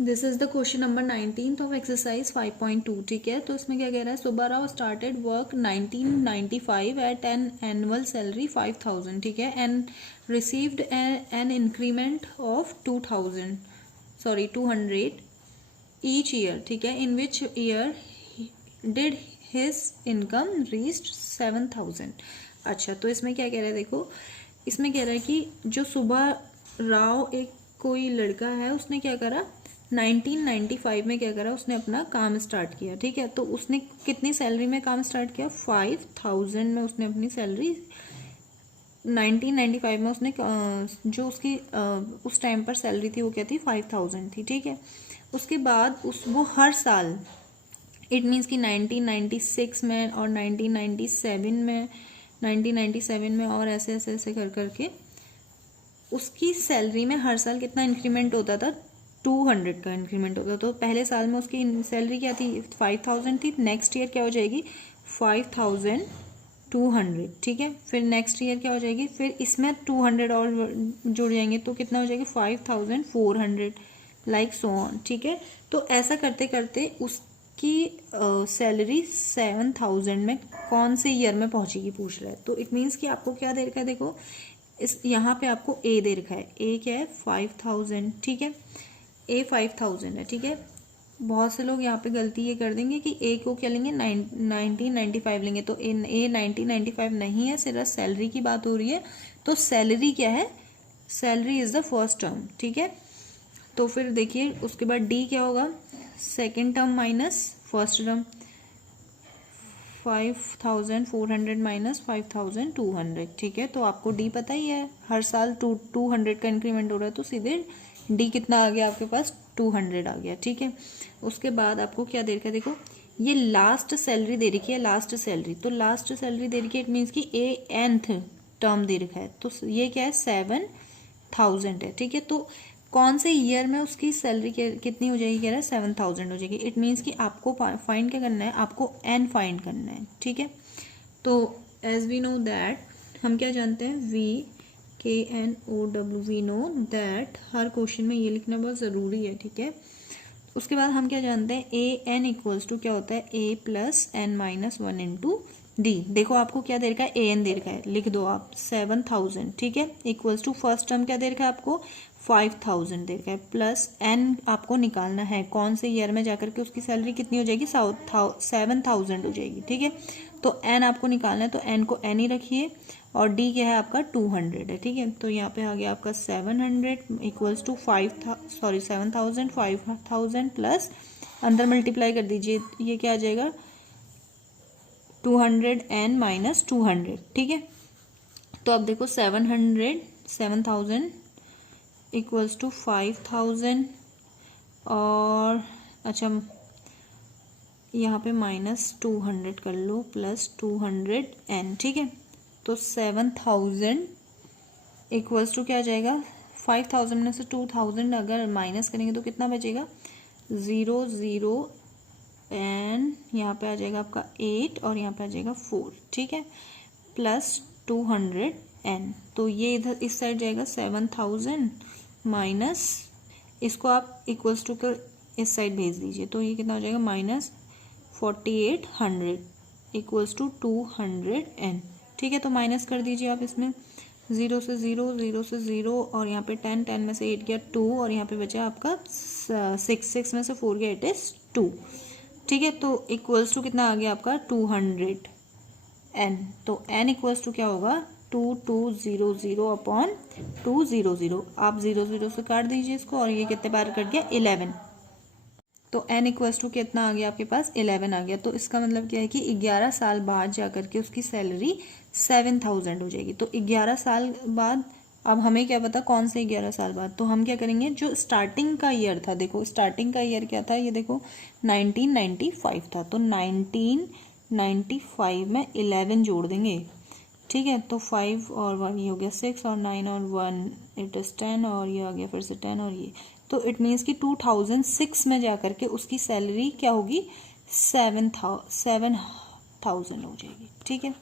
This is the question number 19 of exercise 5.2। ठीक है, तो इसमें क्या कह रहा है, Subbarao started work 1995 at an annual salary 5000। ठीक है, and received an increment of 200 each year. ठीक है, in which year did his income reached 7000। अच्छा, तो इसमें क्या कह रहा है, देखो इसमें कह रहा है कि जो सुब्बाराव एक कोई लड़का है, उसने क्या करा 1995 में क्या करा, उसने अपना काम स्टार्ट किया। ठीक है, तो उसने कितनी सैलरी में काम स्टार्ट किया, 5000 में उसने अपनी सैलरी 1995 में उसने जो उसकी उस टाइम पर सैलरी थी वो क्या थी, 5000 थी। ठीक है, उसके बाद वो हर साल, इट मीन्स कि 1996 में और 1997 में और ऐसे ऐसे ऐसे कर करके उसकी सैलरी में हर साल कितना इंक्रीमेंट होता था, 200 का इंक्रीमेंट होता। तो पहले साल में उसकी सैलरी क्या थी, 5000 थी। नेक्स्ट ईयर क्या हो जाएगी, 5200। ठीक है, फिर नेक्स्ट ईयर क्या हो जाएगी, फिर इसमें 200 और जुड़ जाएंगे तो कितना हो जाएगी, 5400, लाइक सो ऑन। ठीक है, तो ऐसा करते करते उसकी सैलरी 7000 में कौन से ईयर में पहुंचेगी पूछ रहा है। तो इट मीन्स कि आपको क्या दे रखा है, देखो इस यहाँ पे आपको ए दे रखा है, ए क्या है 5000। ठीक है, ए 5000 है। ठीक है, बहुत से लोग यहाँ पे गलती ये कर देंगे कि ए को क्या लेंगे, 1995 लेंगे, तो ए 1995 नहीं है, सिर्फ सैलरी की बात हो रही है। तो सैलरी क्या है, salary is the first term. ठीक है, तो फिर देखिए उसके बाद डी क्या होगा, second term minus first term, 5400 minus 5200। ठीक है, तो आपको डी पता ही है, हर साल 200 का इंक्रीमेंट हो रहा है, तो सीधे डी कितना आ गया आपके पास, 200 आ गया। ठीक है, उसके बाद आपको क्या दे रखा है, देखो ये लास्ट सैलरी दे रखी है, लास्ट सैलरी, तो लास्ट सैलरी दे रखी है, इट मीन्स कि ए nth टर्म दे रखा है, तो ये क्या है 7000 है। ठीक है, तो कौन से ईयर में उसकी सैलरी कितनी हो जाएगी, कह रहा है 7000 हो जाएगी। इट मीन्स कि आपको फाइंड क्या करना है, आपको एन फाइंड करना है। ठीक है, तो एज वी नो दैट, हम क्या जानते हैं, VKNOW, वी नो दैट, हर क्वेश्चन में ये लिखना बहुत ज़रूरी है। ठीक है, उसके बाद हम क्या जानते हैं, AN इक्वल्स टू क्या होता है, A plus N minus 1 into D. देखो आपको क्या दे रखा है, AN दे रखा है, लिख दो आप 7000। ठीक है, इक्वल्स टू फर्स्ट टर्म क्या दे रखा है आपको, 5000 दे रखा है, प्लस N आपको निकालना है कौन से ईयर में जाकर के उसकी सैलरी कितनी हो जाएगी, 7000 हो जाएगी। ठीक है, तो N आपको निकालना है, तो N को N ही रखिए, और D क्या है आपका 200 है। ठीक है, तो यहाँ पे आ गया आपका 700 इक्वल्स टू 7000 5000 प्लस अंदर मल्टीप्लाई कर दीजिए, ये क्या आ जाएगा 200N माइनस 200। ठीक है, तो अब देखो 7000 इक्वल्स टू 5000 और अच्छा यहाँ पे माइनस 200 कर लो प्लस 200N। ठीक है, तो 7000 इक्वल्स टू क्या आ जाएगा, 5000 में से 2000 अगर माइनस करेंगे तो कितना बचेगा, 0 एंड यहाँ पे आ जाएगा आपका 8 और यहाँ पे आ जाएगा 4। ठीक है, प्लस 200N, तो ये इधर इस साइड जाएगा 7000 माइनस, इसको आप इक्वल्स टू कर इस साइड भेज दीजिए, तो ये कितना हो जाएगा, माइनस 4800 इक्वल्स टू 200N। ठीक है, तो माइनस कर दीजिए आप इसमें, 0 से 0 और यहाँ पे 10 में से 8 गया 2 और यहाँ पे बचा आपका 6 में से 4 गया, इट इज 2। ठीक है, तो इक्वल्स टू कितना आ गया आपका 200N, तो N इक्वल्स टू क्या होगा 2200 अपॉन 200, आप 0 से काट दीजिए इसको, और ये कितने बार कट गया 11, तो N इक्वल्स टू कितना आ गया आपके पास 11 आ गया। तो इसका मतलब क्या है कि 11 साल बाद जाकर के उसकी सैलरी 7000 हो जाएगी। तो 11 साल बाद, अब हमें क्या पता कौन से 11 साल बाद, तो हम क्या करेंगे, जो स्टार्टिंग का ईयर था, देखो स्टार्टिंग का ईयर क्या था, ये देखो 1995 था, तो 1995 में 11 जोड़ देंगे। ठीक है, तो 5 और 1 ये हो गया 6 और 9 और 1 इट इज़ 10 और ये आ गया फिर से 10 और ये, तो इट मीन्स कि 2006 में जाकर के उसकी सैलरी क्या होगी, 7000 हो जाएगी। ठीक है,